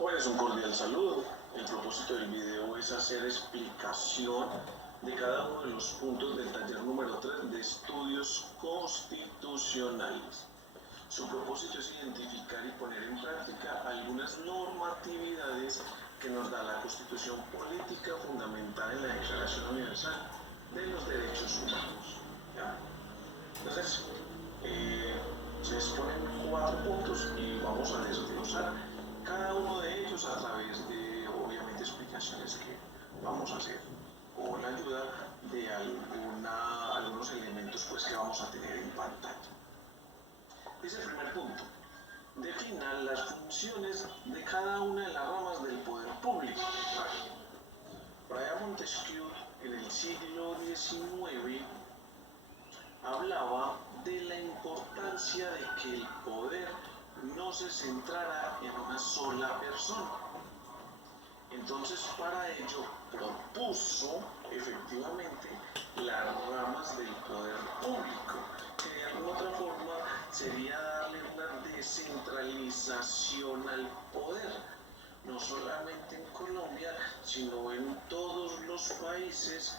Pues un cordial saludo. El propósito del video es hacer explicación de cada uno de los puntos del taller número 3 de estudios constitucionales. Su propósito es identificar y poner en práctica algunas normatividades que nos da la Constitución Política fundamentada en la Declaración Universal de los Derechos Humanos. ¿Ya? Entonces, se exponen 4 puntos y vamos a desglosar cada uno de ellos a través de, obviamente, explicaciones que vamos a hacer con la ayuda de algunos elementos pues, que vamos a tener en pantalla. Dice el primer punto: defina las funciones de cada una de las ramas del poder público. Brian Montesquieu, en el siglo XIX, hablaba de la importancia de que el poder no se centrara en una sola persona. Entonces, para ello propuso efectivamente las ramas del poder público, que de alguna otra forma sería darle una descentralización al poder, no solamente en Colombia, sino en todos los países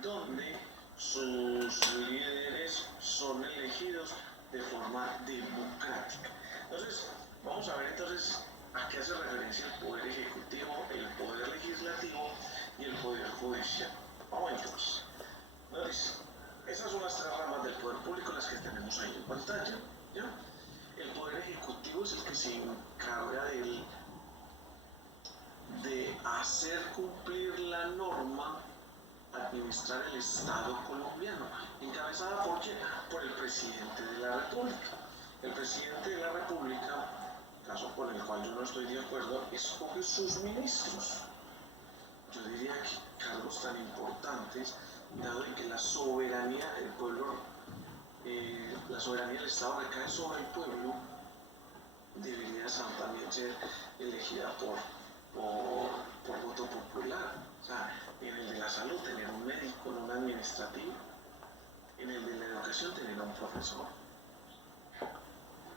donde sus líderes son elegidos de forma democrática. Entonces, vamos a ver entonces a qué hace referencia el poder ejecutivo, el poder legislativo y el poder judicial. Vamos entonces. Nos dice, esas son las 3 ramas del poder público, las que tenemos ahí en pantalla. ¿Ya? El poder ejecutivo es el que se encarga de hacer cumplir la norma, administrar el Estado colombiano, encabezada por ¿quién? Por el presidente de la República. El presidente de la República, caso por el cual yo no estoy de acuerdo, escoge sus ministros. Yo diría que cargos tan importantes, dado que la soberanía del pueblo, la soberanía del Estado recae sobre el pueblo, debería también ser elegida por voto popular. O sea, en el de la salud tener un médico, un administrativo; en el de la educación tener a un profesor;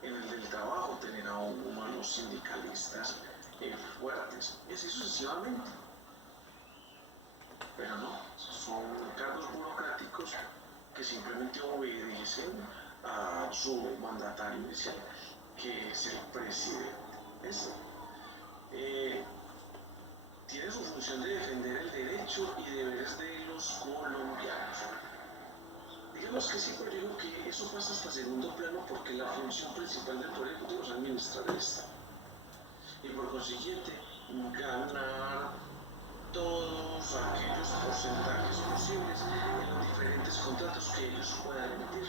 en el del trabajo tener a unos sindicalistas fuertes, y así sucesivamente. Pero no, son cargos burocráticos que simplemente obedecen a su mandatario inicial, que es el presidente. Tiene su función de defender el derecho y deberes de los colombianos. Digamos que sí, pero digo que eso pasa hasta segundo plano, porque la función principal del poder ejecutivo es administrar el Estado y por consiguiente ganar todos aquellos porcentajes posibles en los diferentes contratos que ellos puedan emitir.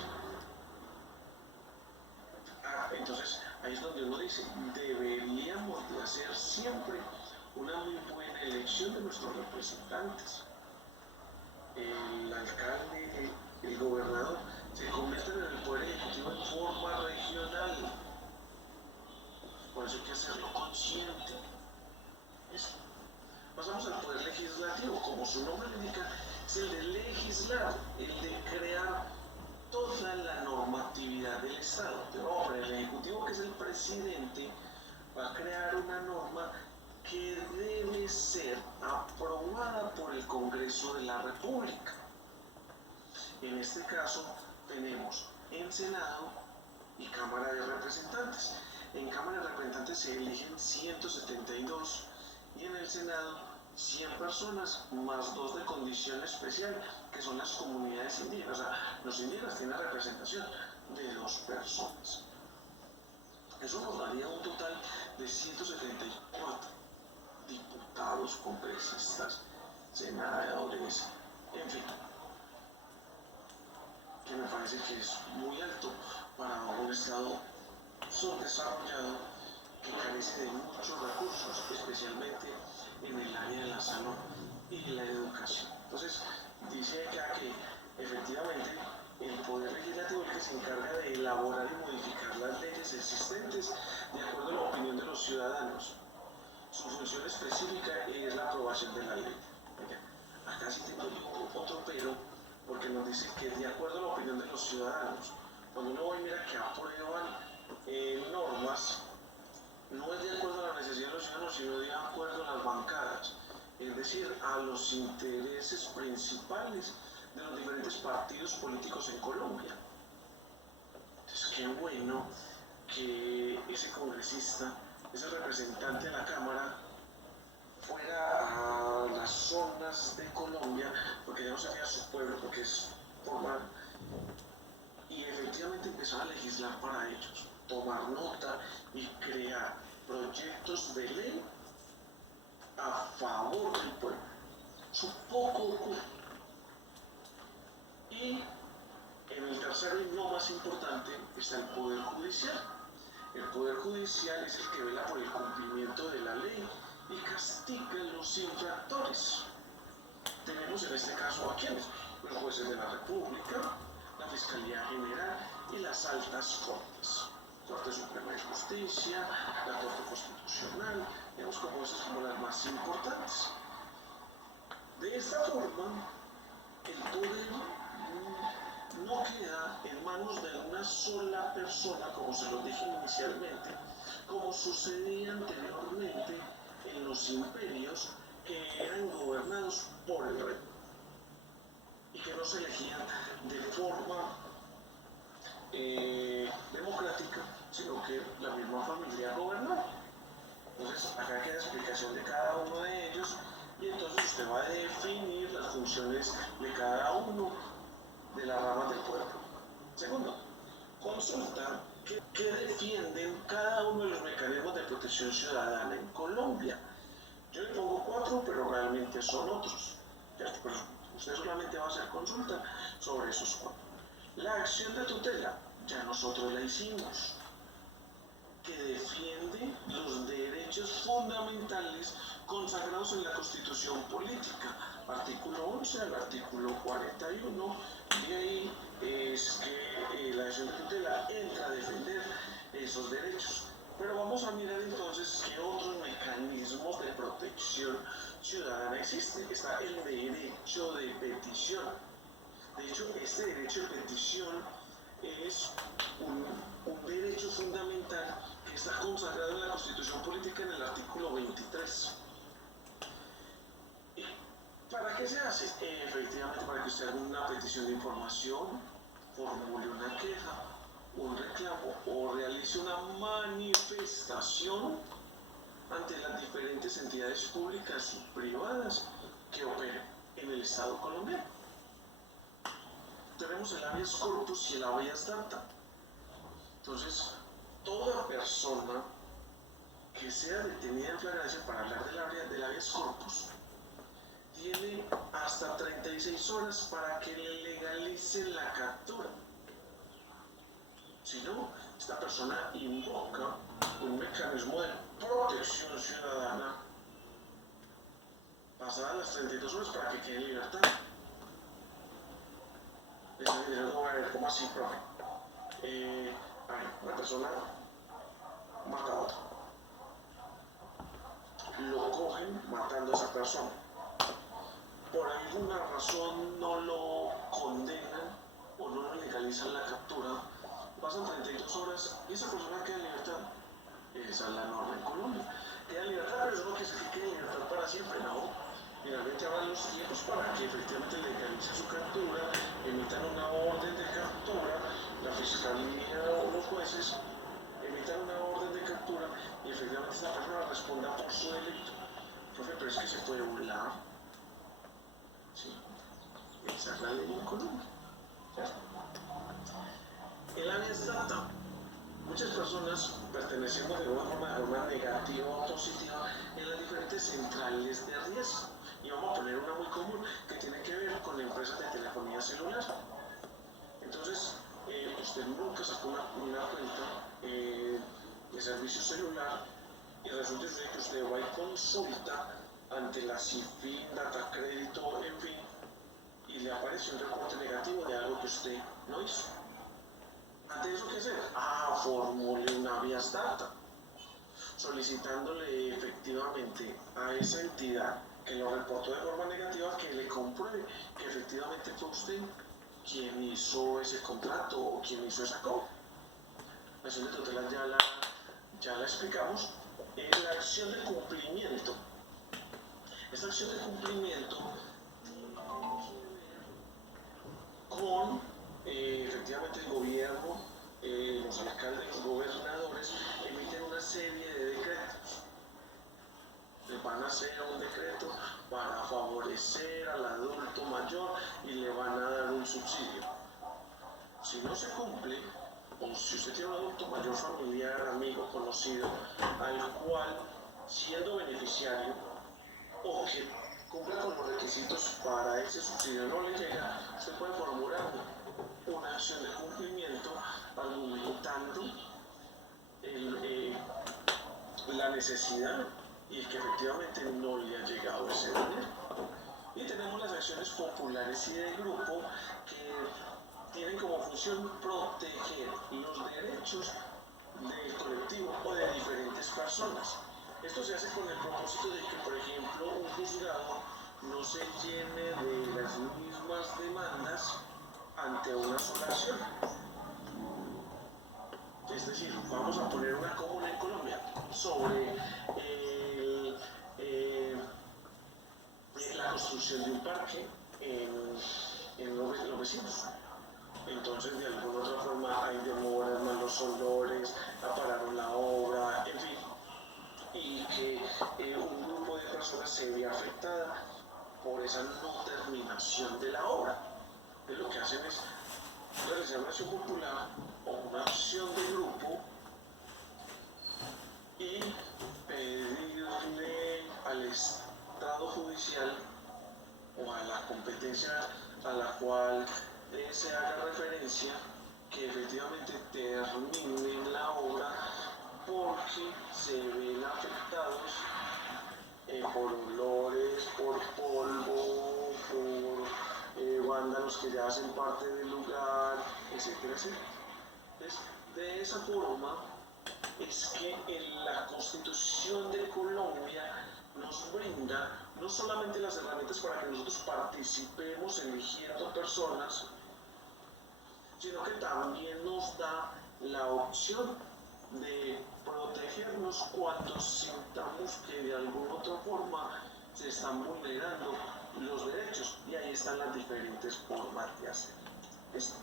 Entonces ahí es donde uno dice, deberíamos de hacer siempre una muy buena elección de nuestros representantes. El alcalde, el gobernador, se convierten en el poder ejecutivo en forma regional. Por eso hay que hacerlo consciente. Pasamos al poder legislativo. Como su nombre lo indica, es el de legislar, el de crear toda la normatividad del Estado. Pero hombre, el ejecutivo, que es el presidente, va a crear una norma que debe ser aprobada por el Congreso de la República. En este caso tenemos en Senado y Cámara de Representantes. En Cámara de Representantes se eligen 172 y en el Senado 100 personas más 2 de condición especial, que son las comunidades indígenas. O sea, los indígenas tienen representación de 2 personas. Eso nos daría un total de 174 diputados, congresistas, senadores, en fin, que me parece que es muy alto para un Estado subdesarrollado que carece de muchos recursos, especialmente en el área de la salud y de la educación. Entonces, dice acá que efectivamente el poder legislativo es el que se encarga de elaborar y modificar las leyes existentes de acuerdo a la opinión de los ciudadanos. Su función específica es la aprobación de la ley. Acá sí tengo yo otro pero, porque nos dice que de acuerdo a la opinión de los ciudadanos. Cuando uno va y mira que aprueban normas, no es de acuerdo a la necesidad de los ciudadanos, sino es decir, a los intereses principales de los diferentes partidos políticos en Colombia. Entonces, qué bueno que ese congresista, ese representante de la Cámara, fuera a las zonas de Colombia, porque ya no sería su pueblo, porque es formal, y efectivamente empezar a legislar para ellos, tomar nota y crear proyectos de ley a favor del pueblo. Eso poco ocurre. Y en el tercero y no más importante está el Poder Judicial. El Poder Judicial es el que vela por el cumplimiento de la ley y castiga a los infractores. Tenemos en este caso a quienes: los jueces de la República, la Fiscalía General y las altas cortes. Corte Suprema de Justicia, la Corte Constitucional, digamos como esas como las más importantes. De esta forma, el poder no queda en manos de una sola persona, como se lo dije inicialmente, como sucedía anteriormente en los imperios que eran gobernados por el rey y que no se elegían de forma democrática, sino que la misma familia gobernaba. Entonces, acá queda explicación de cada uno de ellos y entonces usted va a definir las funciones de cada uno de las ramas del pueblo. Segundo, consulta que defienden cada uno de los mecanismos de protección ciudadana en Colombia. Yo le pongo 4, pero realmente son otros. Pero usted solamente va a hacer consulta sobre esos 4. La acción de tutela, ya nosotros la hicimos, que defiende los derechos fundamentales consagrados en la Constitución Política, artículo 11 al artículo 41, de ahí es que la acción de tutela entra a defender esos derechos. Pero vamos a mirar entonces qué otros mecanismos de protección ciudadana existen. Está el derecho de petición. De hecho, este derecho de petición es un derecho fundamental que está consagrado en la Constitución Política en el artículo 23. ¿Y para qué se hace? Efectivamente, para que usted haga una petición de información, formule una queja, un reclamo o realice una manifestación ante las diferentes entidades públicas y privadas que operen en el Estado colombiano. Tenemos el habeas corpus y el habeas data. Entonces, toda persona que sea detenida en flagrancia, para hablar del habeas corpus, tiene hasta 36 horas para que le legalicen la captura. Si no, esta persona invoca un mecanismo de protección ciudadana pasadas las 32 horas para que quede en libertad. Les diré, no, a ver, ¿cómo así, profe? Una persona mata a otra. Lo cogen matando a esa persona. Por alguna razón no lo condenan o no lo legalizan la captura. Pasan 32 horas y esa persona queda en libertad. Esa es la norma en Colombia. Queda en libertad, pero eso no quiere decir que quede en libertad para siempre, no. Finalmente habrá los tiempos para que efectivamente legalice su captura, emitan una orden de captura, la fiscalía o los jueces emitan una orden de captura y efectivamente esta persona responda por su delito. Profe, pero es que se puede burlar. Sí, esa es la ley en Colombia. El habeas data. Muchas personas perteneciendo de una forma negativa o positiva en las diferentes centrales de riesgo. Y vamos a poner una muy común que tiene que ver con empresas de telefonía celular. Entonces, usted nunca sacó una cuenta de servicio celular y resulta que usted va y consulta ante la CIFIN, Data Crédito, en fin, y le aparece un reporte negativo de algo que usted no hizo. ¿Ante eso qué hacer? Formule un habeas data, solicitándole efectivamente a esa entidad que lo reportó de forma negativa que le compruebe que efectivamente fue usted quien hizo ese contrato o quien hizo esa compra. La acción de tutela ya la explicamos. La acción de cumplimiento Esta acción de cumplimiento con efectivamente el gobierno, los alcaldes, los gobernadores emiten una serie de decretos. Le van a hacer un decreto para favorecer al adulto mayor y le van a dar un subsidio. Si no se cumple, o si usted tiene un adulto mayor familiar, amigo, conocido, al cual, siendo beneficiario, o que cumpla con los requisitos para ese subsidio no le llega, usted puede formular una acción de cumplimiento argumentando la necesidad y que efectivamente no le ha llegado ese dinero. Y tenemos las acciones populares y de grupo que tienen como función proteger los derechos del colectivo o de diferentes personas. Esto se hace con el propósito de que, por ejemplo, un juzgado no se llene de las mismas demandas ante una sola acción. Es decir, vamos a poner una comuna en Colombia sobre la construcción de un parque en los vecinos. Entonces, de alguna otra forma, hay demoras, malos olores, pararon la obra, en fin. Y que un grupo de personas se ve afectada por esa no terminación de la obra. Entonces, lo que hacen es realizar una acción popular o una acción de grupo y pedirle al Estado judicial o a la competencia a la cual se haga referencia que efectivamente terminen la obra porque se ven afectados por olores, por polvo, por vándalos que ya hacen parte del lugar, etcétera, etcétera. Entonces, de esa forma es que la Constitución de Colombia nos brinda no solamente las herramientas para que nosotros participemos eligiendo personas, sino que también nos da la opción de protegernos cuando sintamos que de alguna otra forma se están vulnerando los derechos. Y ahí están las diferentes formas de hacer esto.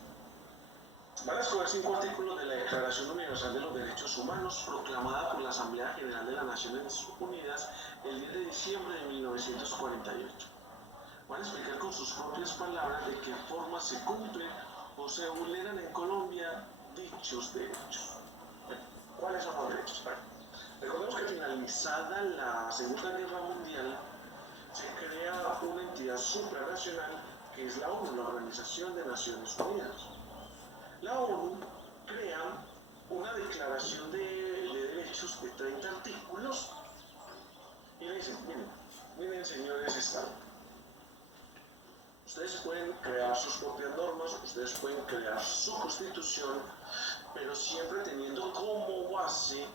Van a escoger 5 artículos de la Declaración Universal de los Derechos Humanos, proclamada por la Asamblea General de las Naciones Unidas el 10 de diciembre de 1948. Van a explicar con sus propias palabras de qué forma se cumplen o se vulneran en Colombia dichos derechos. ¿Cuáles son los derechos? Recordemos que finalizada la Segunda Guerra Mundial, se crea una entidad supranacional que es la ONU, la Organización de Naciones Unidas. La ONU crea una declaración de derechos de 30 artículos y le dicen, miren señores Estado, ustedes pueden crear sus propias normas, ustedes pueden crear su constitución, pero siempre teniendo como base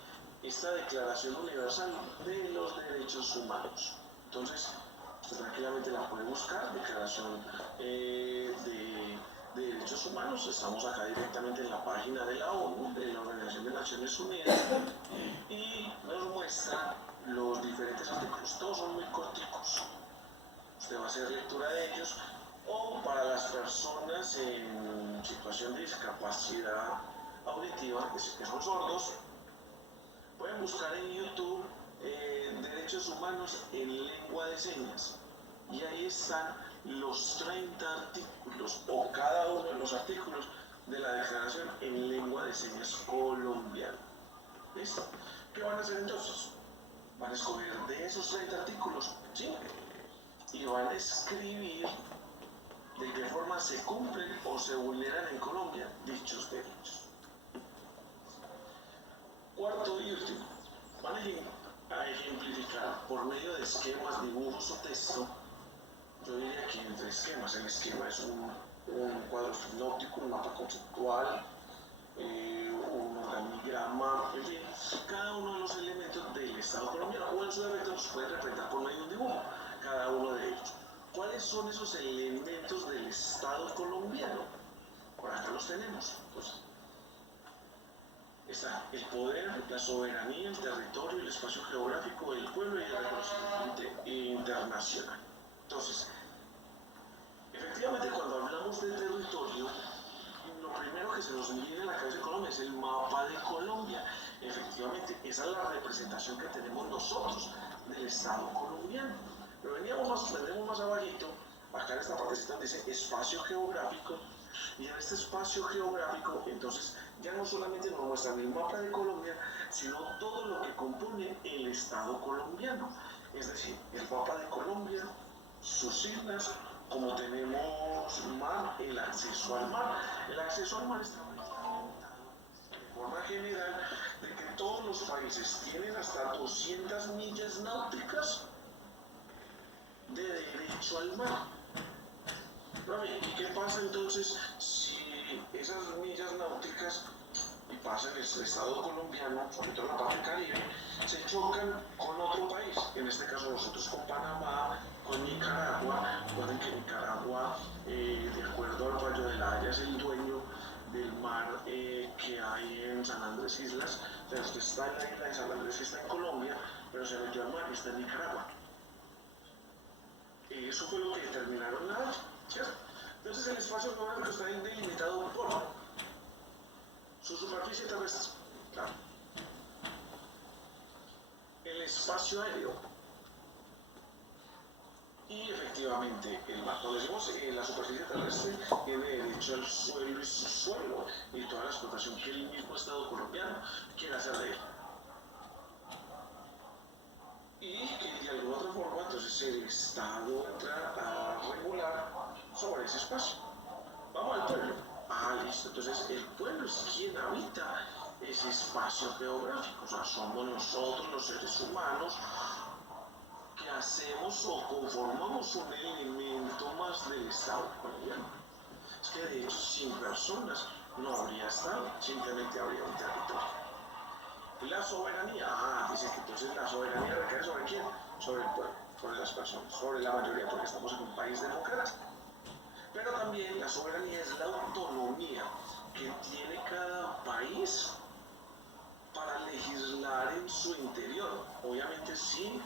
esta Declaración Universal de los Derechos Humanos. Entonces, usted tranquilamente la puede buscar, Declaración de Derechos Humanos. Estamos acá directamente en la página de la ONU, de la Organización de Naciones Unidas, y nos muestra los diferentes artículos. Todos son muy corticos. Usted va a hacer lectura de ellos, o para las personas en situación de discapacidad auditiva, que son sordos, pueden buscar en YouTube derechos humanos en lengua de señas. Y ahí están los 30 artículos, o cada uno de los artículos de la declaración en lengua de señas colombiana. ¿Listo? ¿Qué van a hacer entonces? Van a escoger de esos 30 artículos, ¿sí? Y van a escribir de qué forma se cumplen o se vulneran en Colombia dichos derechos. Cuarto y último, van a ejemplificar por medio de esquemas, dibujos o texto. Yo diría que entre esquemas, el esquema es un cuadro sinóptico, un mapa conceptual, un organigrama, en fin, cada uno de los elementos del Estado colombiano, o en su defecto los puede representar por medio de un dibujo, cada uno de ellos. ¿Cuáles son esos elementos del Estado colombiano? Por acá los tenemos. Pues, Está el poder, la soberanía, el territorio, el espacio geográfico del pueblo y el reconocimiento internacional. Entonces, efectivamente, cuando hablamos de territorio, lo primero que se nos viene a la cabeza de Colombia es el mapa de Colombia. Efectivamente, esa es la representación que tenemos nosotros del Estado colombiano. Pero vendemos más abajito, acá en esta partecita donde dice espacio geográfico, y en este espacio geográfico, entonces, ya no solamente nos muestran el mapa de Colombia, sino todo lo que compone el Estado colombiano. Es decir, el mapa de Colombia, sus islas, como tenemos mar, el acceso al mar. El acceso al mar está reglamentado de forma general de que todos los países tienen hasta 200 millas náuticas de derecho al mar. ¿Y qué pasa entonces si esas millas náuticas y pasa en el estado colombiano, sobre todo en la parte caribe, se chocan con otro país? En este caso nosotros con Panamá, con Nicaragua. Recuerden que Nicaragua, de acuerdo al Fallo de la Haya, es el dueño del mar que hay en San Andrés Islas. O sea, usted está en la isla de San Andrés, que está en Colombia, pero se metió al mar y está en Nicaragua. Eso fue lo que determinaron la Haya, ¿cierto? Entonces el espacio geográfico está delimitado por su superficie terrestre, claro. El espacio aéreo. Y efectivamente, el mar. Cuando decimos la superficie terrestre, tiene derecho al suelo y su suelo, y toda la explotación que el mismo Estado colombiano quiere hacer de él. Y que de alguna otra forma, entonces el Estado entra a regular sobre ese espacio. Vamos al pueblo. Listo. Entonces el pueblo es quien habita ese espacio geográfico. O sea, somos nosotros los seres humanos que hacemos o conformamos un elemento más del Estado colombiano. Es que de hecho sin personas no habría Estado, simplemente habría un territorio. La soberanía, dice que entonces la soberanía recae sobre quién, sobre el pueblo, sobre las personas, sobre la mayoría, porque estamos en un país democrático. Pero también la soberanía es la autonomía que tiene cada país para legislar en su interior, obviamente sin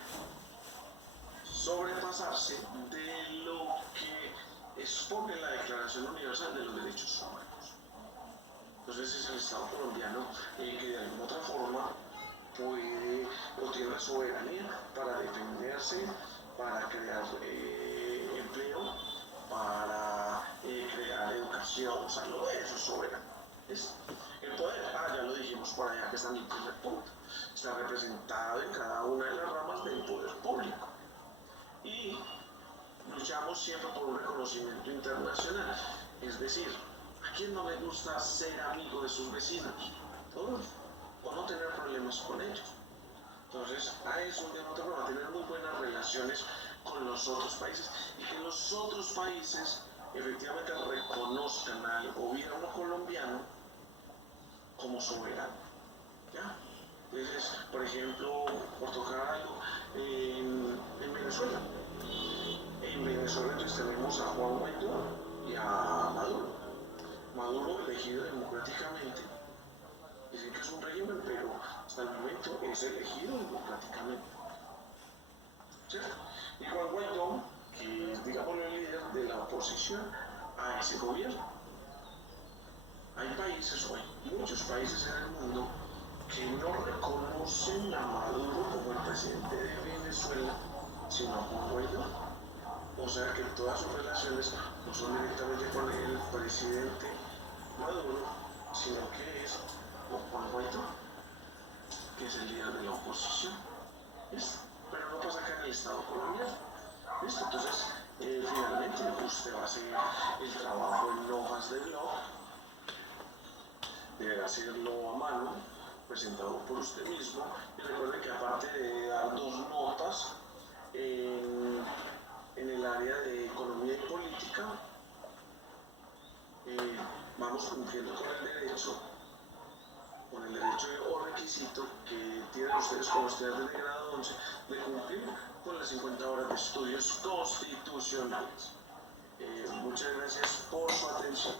sobrepasarse de lo que expone la Declaración Universal de los Derechos Humanos. Entonces es el Estado colombiano que de alguna otra forma puede o tiene la soberanía para defenderse, para crear empleo, para crear educación, o sea, lo de eso es soberano. Es el poder, ya lo dijimos por allá que está en el primer punto, está representado en cada una de las ramas del poder público. Y luchamos siempre por un reconocimiento internacional, es decir, ¿a quién no le gusta ser amigo de sus vecinos? Todos, o no tener problemas con ellos. Entonces, a eso de otra forma, tener muy buenas relaciones con los otros países y que los otros países efectivamente reconozcan al gobierno colombiano como soberano. ¿Ya? Entonces, por ejemplo, por tocar algo, en Venezuela. En Venezuela entonces tenemos a Juan Guaidó y a Maduro. Maduro elegido democráticamente. Dicen que es un régimen, pero hasta el momento es elegido democráticamente. ¿Cierto? Y Juan Guaidó, que es, digamos, el líder de la oposición a ese gobierno. Hay países, o hay muchos países en el mundo que no reconocen a Maduro como el presidente de Venezuela, sino a Juan Guaidó. O sea que todas sus relaciones no son directamente con el presidente Maduro, sino que es con Juan Guaidó, que es el líder de la oposición. ¿Listo? Pero no pasa acá en el Estado colombiano. ¿Listo? Entonces, finalmente usted va a hacer el trabajo en hojas de blog, deberá hacerlo a mano, presentado por usted mismo, y recuerde que aparte de dar 2 notas en el área de economía y política, vamos cumpliendo con el derecho o requisito que tienen ustedes como estudiantes de grado 11 de cumplir con las 50 horas de estudios constitucionales. Muchas gracias por su atención.